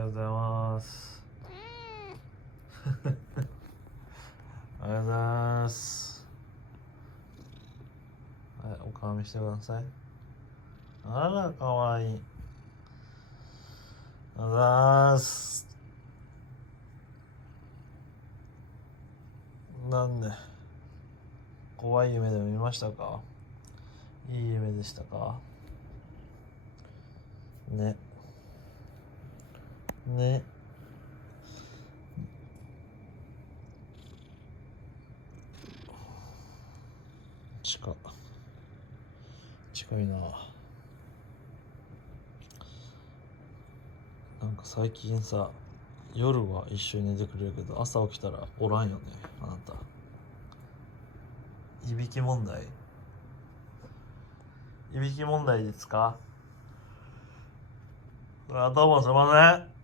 はようございます。おはようございます。はい、お顔見してください。あら、かわいい。おはようございます。なんで、怖い夢でも見ましたか？いい夢でしたか？ね。ね。近いな。なんか最近さ、夜は一緒に寝てくれるけど朝起きたらおらんよね、あなた。いびき問題ですか？どうもすいません。